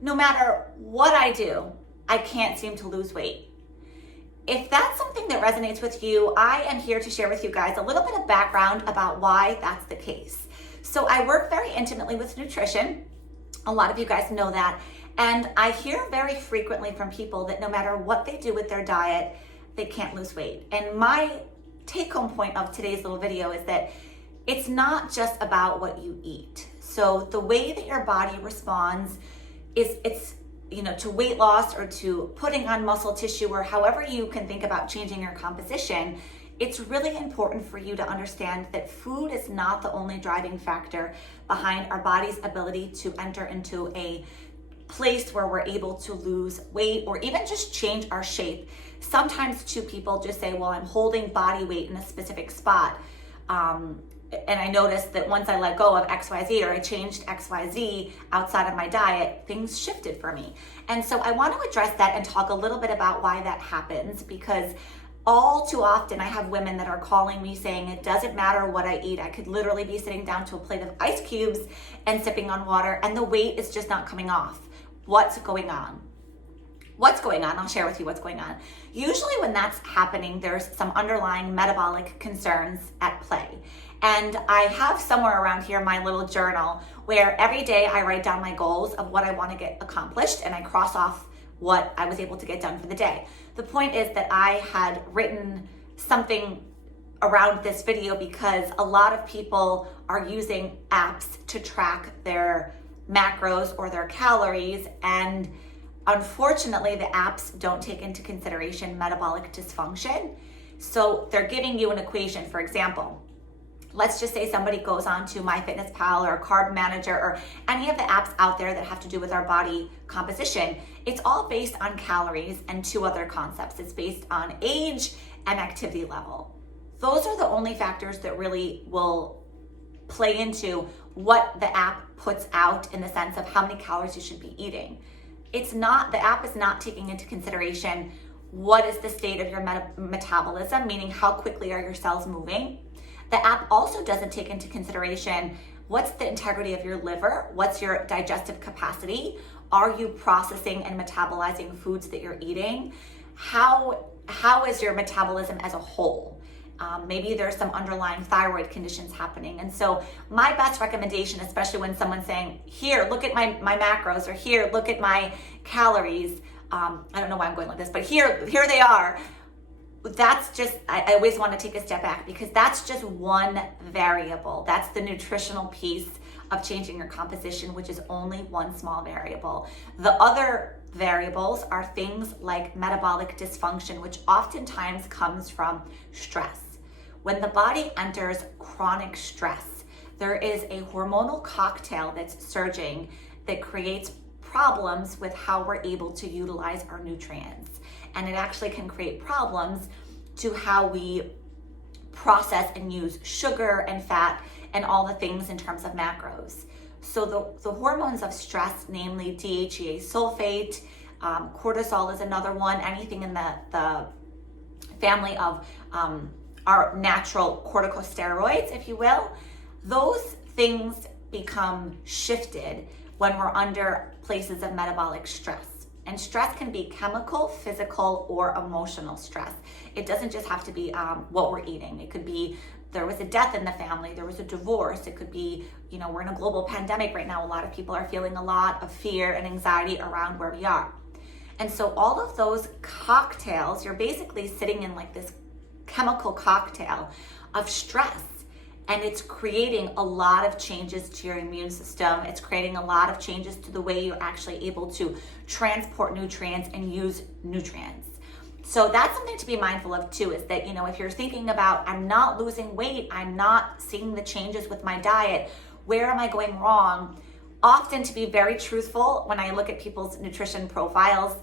no matter what I do, I can't seem to lose weight. If that's something that resonates with you, I am here to share with you guys a little bit of background about why that's the case. So I work very intimately with nutrition. A lot of you guys know that. And I hear very frequently from people that no matter what they do with their diet, they can't lose weight. And my take-home point of today's little video is that it's not just about what you eat. So the way that your body responds it's to weight loss or to putting on muscle tissue, or however you can think about changing your composition. It's really important for you to understand that food is not the only driving factor behind our body's ability to enter into a place where we're able to lose weight or even just change our shape. Sometimes too, people just say, well, I'm holding body weight in a specific spot. And I noticed that once I let go of XYZ, or I changed XYZ outside of my diet, things shifted for me. And so I want to address that and talk a little bit about why that happens, because all too often I have women that are calling me saying it doesn't matter what I eat. I could literally be sitting down to a plate of ice cubes and sipping on water, and the weight is just not coming off. What's going on? What's going on? I'll share with you what's going on. Usually when that's happening, there's some underlying metabolic concerns at play. And I have somewhere around here my little journal where every day I write down my goals of what I want to get accomplished, and I cross off what I was able to get done for the day. The point is that I had written something around this video because a lot of people are using apps to track their macros or their calories, and unfortunately the apps don't take into consideration metabolic dysfunction. So they're giving you an equation. For example, let's just say somebody goes on to MyFitnessPal or Carb Manager or any of the apps out there that have to do with our body composition. It's all based on calories and two other concepts. It's based on age and activity level. Those are the only factors that really will play into what the app puts out in the sense of how many calories you should be eating. The app is not taking into consideration what is the state of your metabolism, meaning how quickly are your cells moving. The app also doesn't take into consideration what's the integrity of your liver, what's your digestive capacity, are you processing and metabolizing foods that you're eating, how is your metabolism as a whole. Maybe there's some underlying thyroid conditions happening. And so my best recommendation, especially when someone's saying, here, look at my macros, or here, look at my calories. I don't know why I'm going like this, but here they are. That's just, I always want to take a step back, because that's just one variable. That's the nutritional piece of changing your composition, which is only one small variable. The other variables are things like metabolic dysfunction, which oftentimes comes from stress. When the body enters chronic stress, there is a hormonal cocktail that's surging that creates problems with how we're able to utilize our nutrients. And it actually can create problems to how we process and use sugar and fat and all the things in terms of macros. So the hormones of stress, namely DHEA sulfate, cortisol is another one, anything in the family of our natural corticosteroids, if you will, those things become shifted when we're under places of metabolic stress. And stress can be chemical, physical, or emotional stress. It doesn't just have to be what we're eating. It could be there was a death in the family, there was a divorce. It could be, we're in a global pandemic right now. A lot of people are feeling a lot of fear and anxiety around where we are. And so all of those cocktails, you're basically sitting in like this chemical cocktail of stress. And it's creating a lot of changes to your immune system. It's creating a lot of changes to the way you're actually able to transport nutrients and use nutrients. So that's something to be mindful of too, is that, if you're thinking about, I'm not losing weight, I'm not seeing the changes with my diet, where am I going wrong? Often, to be very truthful, when I look at people's nutrition profiles,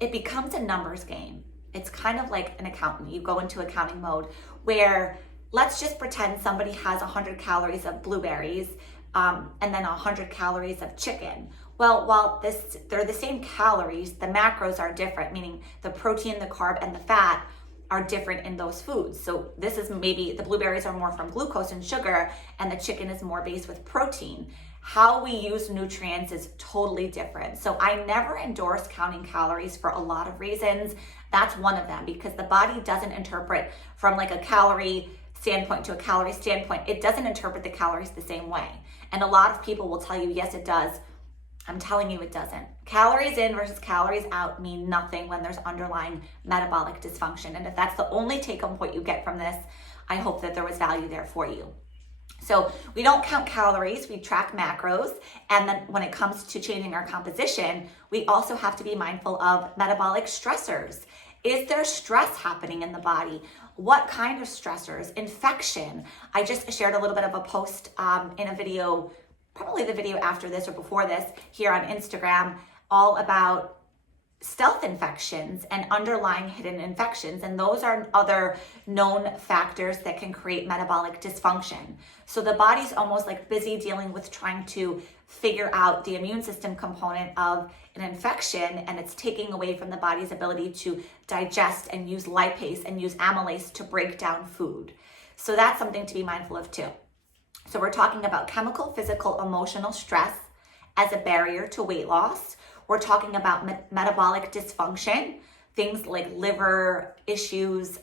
it becomes a numbers game. It's kind of like an accountant. You go into accounting mode where, let's just pretend somebody has 100 calories of blueberries and then 100 calories of chicken. Well, while they're the same calories, the macros are different, meaning the protein, the carb, and the fat are different in those foods. So this is maybe the blueberries are more from glucose and sugar, and the chicken is more based with protein. how we use nutrients is totally different. So I never endorse counting calories for a lot of reasons. That's one of them, because the body doesn't interpret from like a calorie standpoint to a calorie standpoint. It doesn't interpret the calories the same way. And a lot of people will tell you, yes, it does. I'm telling you it doesn't. Calories in versus calories out mean nothing when there's underlying metabolic dysfunction. And if that's the only take-home point you get from this, I hope that there was value there for you. So we don't count calories, we track macros. And then when it comes to changing our composition, we also have to be mindful of metabolic stressors. Is there stress happening in the body? What kind of stressors? Infection. I just shared a little bit of a post in a video, probably the video after this or before this, here on Instagram, all about stealth infections and underlying hidden infections. And those are other known factors that can create metabolic dysfunction. So the body's almost like busy dealing with trying to figure out the immune system component of an infection, and it's taking away from the body's ability to digest and use lipase and use amylase to break down food. So that's something to be mindful of too. So we're talking about chemical, physical, emotional stress as a barrier to weight loss. We're talking about metabolic dysfunction, things like liver issues,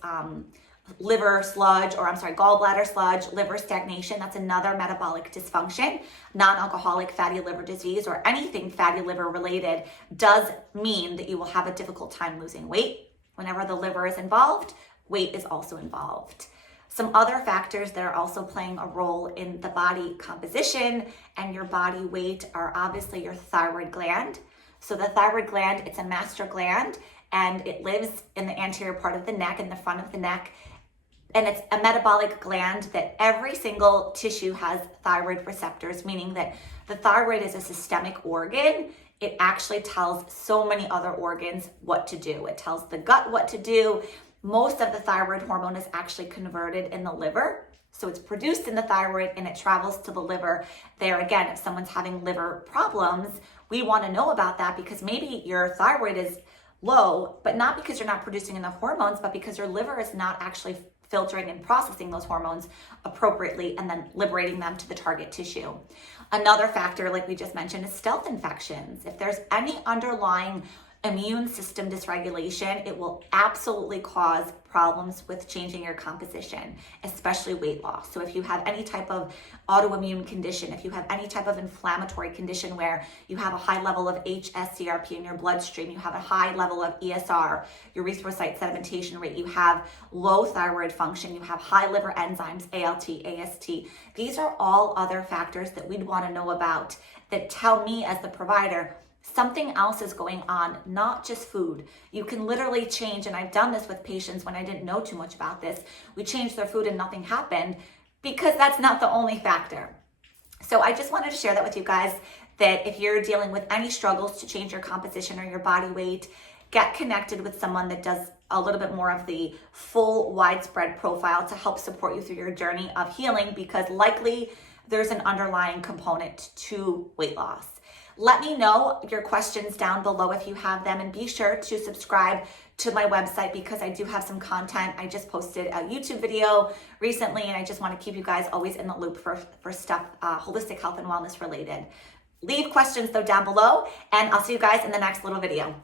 gallbladder sludge, liver stagnation. That's another metabolic dysfunction. Non-alcoholic fatty liver disease or anything fatty liver related does mean that you will have a difficult time losing weight. Whenever the liver is involved, weight is also involved. Some other factors that are also playing a role in the body composition and your body weight are obviously your thyroid gland. So the thyroid gland, it's a master gland, and it lives in the anterior part of the neck, in the front of the neck. And it's a metabolic gland that every single tissue has thyroid receptors, meaning that the thyroid is a systemic organ. It actually tells so many other organs what to do. It tells the gut what to do. Most of the thyroid hormone is actually converted in the liver. So it's produced in the thyroid and it travels to the liver. There again, if someone's having liver problems, we want to know about that, because maybe your thyroid is low, but not because you're not producing enough hormones, but because your liver is not actually filtering and processing those hormones appropriately and then liberating them to the target tissue. Another factor, like we just mentioned, is stealth infections. If there's any underlying immune system dysregulation, it will absolutely cause problems with changing your composition, especially weight loss. So if you have any type of autoimmune condition, if you have any type of inflammatory condition where you have a high level of hsCRP in your bloodstream, you have a high level of ESR, erythrocyte sedimentation rate, you have low thyroid function, you have high liver enzymes, ALT, AST, these are all other factors that we'd want to know about that tell me as the provider, something else is going on, not just food. You can literally change, and I've done this with patients when I didn't know too much about this. We changed their food and nothing happened, because that's not the only factor. So I just wanted to share that with you guys, that if you're dealing with any struggles to change your composition or your body weight, get connected with someone that does a little bit more of the full widespread profile to help support you through your journey of healing, because likely there's an underlying component to weight loss. Let me know your questions down below if you have them, and be sure to subscribe to my website, because I do have some content. I just posted a YouTube video recently, and I just want to keep you guys always in the loop for stuff holistic health and wellness related. Leave questions though down below, and I'll see you guys in the next little video.